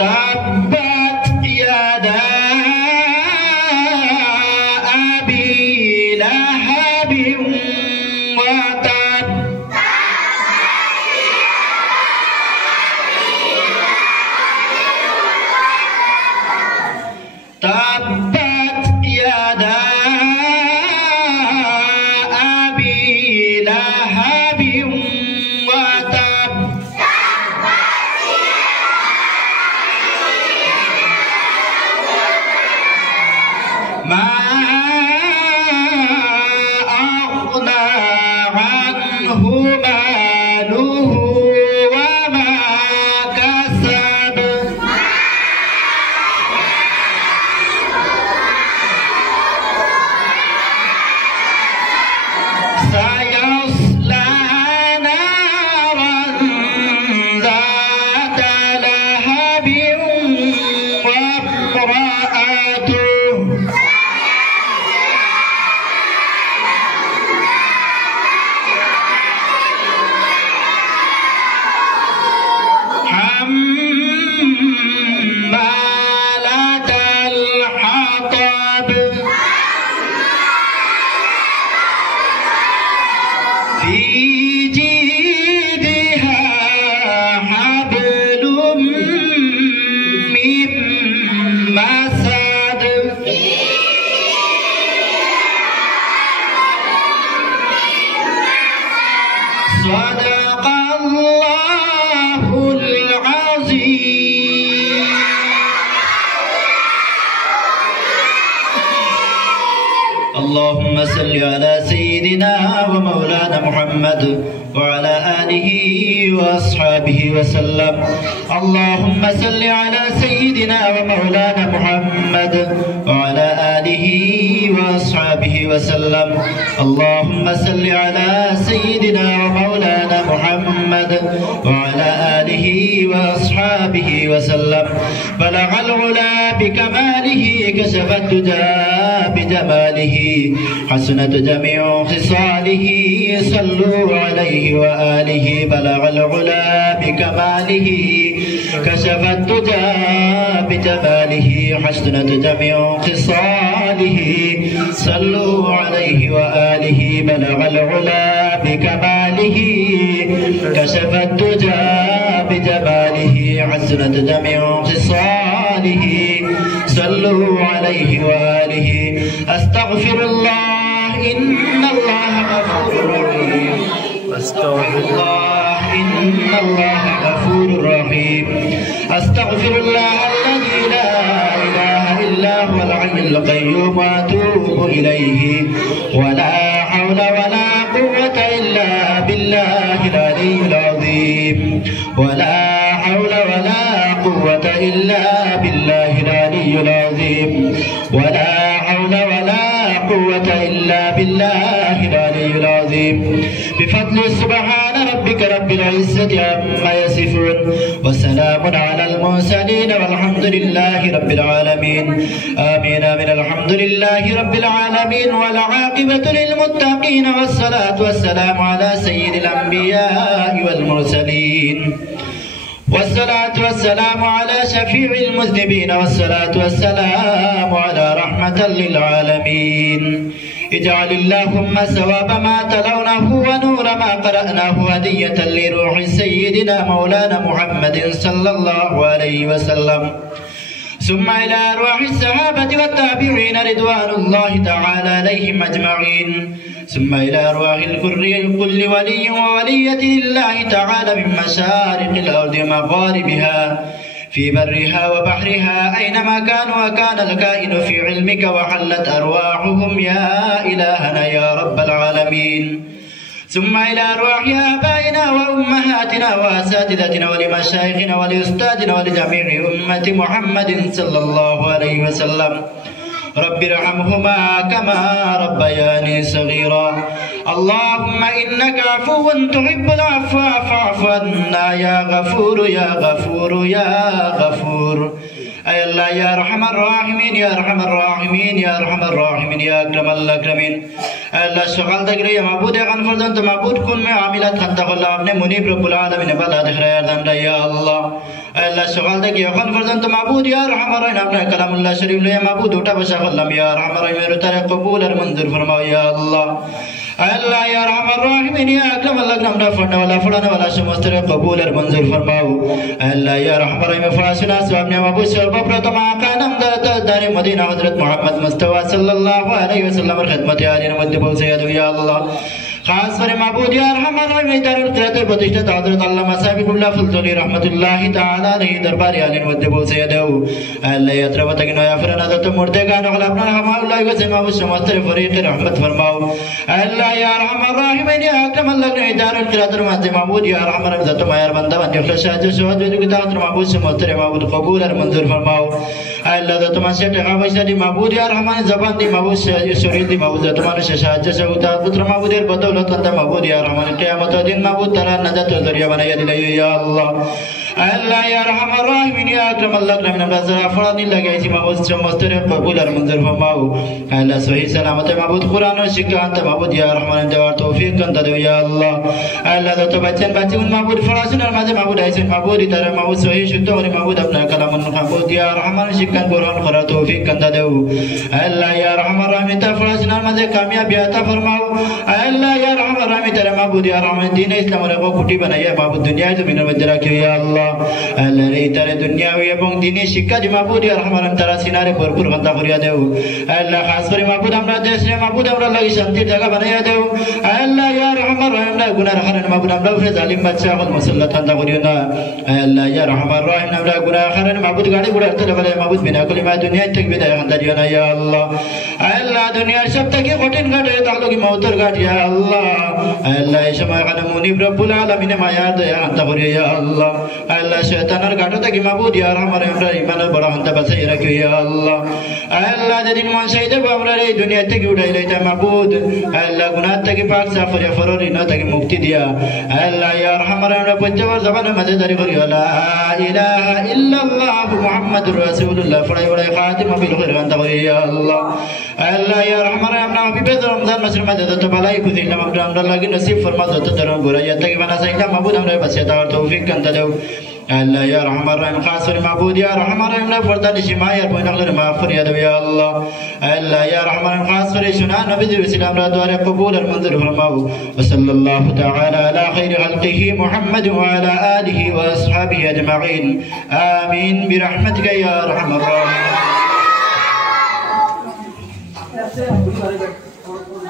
تبت يدا أبي لهب وتب تبت يدا أبي لهب وتب ما أغنى عنه ماله وما كسب سيصلى نارا ذات لهب وامرأته حمالة الحطب في جيدها حبل من مسد صدق الله العظيم. اللهم صل على سيدنا ومولانا محمد وعلى آله وأصحابه وسلم. اللهم صل على سيدنا ومولانا محمد وعلى آله وأصحابه وسلم. اللهم صل على سيدنا ومولانا محمد وعلى آله وأصحابه وسلم. بلغ العلا بكماله كشف الدجى بجماله حسنت جميع خصاله صلوا عليه وآله. بلغ العلا بكماله كشف الدجى بجماله حسنت جميع خصاله صلوا عليه وآله. بلغ العلا بكماله كشف الدجى بجماله حسنت جميع خصاله صلوا عليه وآله. أستغفر الله إن الله غفور رحيم. أستغفر الله إن الله غفور رحيم. أستغفر الله الذي لا إله إلا هو الحي القيوم وأتوب إليه. ولا حول ولا قوة إلا بالله العلي العظيم. ولا حول ولا قوة إلا بالله العلي العظيم. ولا حول ولا قوة إلا بالله العلي العظيم. بفضل سبحان ربك رب العزة عما يصفون وسلام على المرسلين والحمد لله رب العالمين. آمين آمين. الحمد لله رب العالمين والعاقبة للمتقين والصلاة والسلام على سيد الأنبياء والمرسلين والصلاة والسلام على شفيع المذنبين والصلاة والسلام على رحمة للعالمين. اجعل اللهم ثواب ما تلونه ونور ما قرأناه هدية لروح سيدنا مولانا محمد صلى الله عليه وسلم. ثم إلى أرواح الصحابة والتابعين رضوان الله تعالى عليهم أجمعين. ثم إلى أرواح كل ولي وولية لله تعالى من مشارق الأرض ومغاربها في برها وبحرها أينما كانوا وكان الكائن في علمك وحلت أرواحهم يا إلهنا يا رب العالمين. ثم إلى أرواح آبائنا وأمهاتنا وأساتذتنا ولمشايخنا ولأستاذنا ولجميع أمة محمد صلى الله عليه وسلم. رب ارحمهما كما ربياني صغيرا اللهم إنك عفو تحب العفو فاعف عنا يا غفور يا غفور يا غفور اے اللہ یا ارحم الراحمین یا ارحم الراحمین یا ارحم الراحمین یا اکرم الاکرمین اے اللہ شغال دگری یا معبود غن فرزن تو معبود کن میں عاملت خندق اللہ اپنے منیب رب العالمین بلا دخرہ یاردان رہا یا اللہ اے اللہ شغال دگری یا غن فرزن تو معبود یا ارحم الراحمین اپنے کلام اللہ شریف لے معبود اٹھا بشاق اللہ یا ارحم الراحمین میرے تارے قبول اور منظور فرماؤ یا اللہ اللہ یا ارحم الراحمین یا اکرم الاکرم نہ فرنا والا فرنا والا شمستر قبول اور منظور فرماؤ اللہ یا ارحم الراحمین فراسنا سواب نے معبود سبب رتم آقانم دار مدینہ حضرت محمد مصطفیٰ صلی اللہ علیہ وسلم خدمت آلین مدبو سید یا اللہ خاص پر معبود یا ارحم الراحمین دار القرات البتشت حضرت علامہ صاحب اللہ فلطلی رحمت اللہ تعالی علیہ دربار آلین مدبو سید اللہ یا تربت گنو یا فرنا دت مردگان غلبنا رحمہ اللہ وسلم وشمستر فریق رحمت فرماؤ اللہ یا ارحم الراحمین یا اکرم اللہ دار القرات المعظم معبود یا ارحم الراحمین ذات مہر بندہ بن اخلاص شاہد شہد جو کتاب معبود شمستر معبود قبول اور منظور فرماؤ اللہ ذات ماشے تغاوش دی معبود یا ارحم زبان دی معبود شریف دی معبود ذات مانش شاہد شہد پتر معبود بدولت انت معبود یا ارحم قیامت دین معبود ترى نجات ذریعہ بنایا دی یا اللہ اللہ یا ارحم الراحمین یا اکرم الاکرمین من نظر فرانی لگے اسی معبود شمستر قبول اور منظور فرماؤ اللہ صحیح سلامت معبود قرآن و شکانت معبود یا ارحم دوار توفیق کن دو یا اللہ اللہ ذات بچن بچن معبود فراسن اور ماذا معبود ایسن معبود ترى معبود صحیح شتو اور معبود اپنا کلام معبود یا ارحم شکان قرآن قرآن توفیق کن دو اللہ یا ارحم الراحمین فراسن اور ماذا کامیابی عطا فرماؤ اللہ یا ارحم الراحمین ترى معبود یا ارحم دین اسلام اور کٹی بنایا معبود دنیا زمین میں درا کیو یا اللہ اللہ ری ترى دنیاوی এবং دینی শিক্ষা دی معبود یا ارحم الراحمین ترى সিনারে ভরপুর বান্দা করিয়া দেও আল্লাহ খাস করে মাবুদ আমরা দেশে মাবুদ আমরা লাগি শান্তির জায়গা বানাইয়া দেও আল্লাহ ইয়া রহমান রহিম না গুনাহ খারেন মাবুদ আমরা উপরে জালিম বাদশা হল মুসল্লাত আন্দা করিও না আল্লাহ ইয়া রহমান রহিম আমরা গুনাহ খারেন মাবুদ গাড়ি গুড়াতে বলে মাবুদ বিনা কলিমা দুনিয়া থেকে বিদায় খান্দা দিও না ইয়া আল্লাহ আল্লাহ দুনিয়ার সব থেকে কঠিন ঘাটে তাহলে কি মওতের ঘাট ইয়া আল্লাহ আল্লাহ এই সময় কানে মুনিব রব্বুল আলামিন মায়া দয়া খান্দা করিও ইয়া আল্লাহ আল্লাহ শয়তানের ঘাট থেকে মাবুদ ইয়া রহমান রহিম আমরা ইমানের বড় খান্দা বাঁচাই রাখিও ইয়া আল্লাহ আল্লাহ যেদিন মন চাইতে আমরা এই দুনিয়া থেকে উঠাই লইতে মাবুদ আল্লাহ গুনাহ থেকে পাক সাফ করে ফররি না থেকে মুক্তি দিয়া আল্লাহ ইয়া রহমান আমরা পঞ্চবার জবানের মাঝে জারি করি লা ইলাহা ইল্লাল্লাহ মুহাম্মাদুর রাসূলুল্লাহ পড়াই পড়াই খাতিমা বিল খায়র গান করি ইয়া আল্লাহ আল্লাহ ইয়া রহমান আমরা বিবে রমজান মাসের মাঝে যত বালাই খুশি নাম আমরা লাগি নসিব ফরমা যত ধরন গোরাইয়া থেকে বানা চাইলা মাবুদ আমরা বাসে তার তৌফিক কান দাও Allah ya rahman rahim khasir ma'bud ya rahman rahim la fardan shimayar boy naqler maghfir ya ya Allah Allah ya rahman rahim khasir shuna nabi sallam ra dua qabul al manzur farmao wa sallallahu ta'ala ala khair khalqihi muhammad wa ala alihi wa ashabihi ajma'in amin bi rahmatika ya arhamar rahimin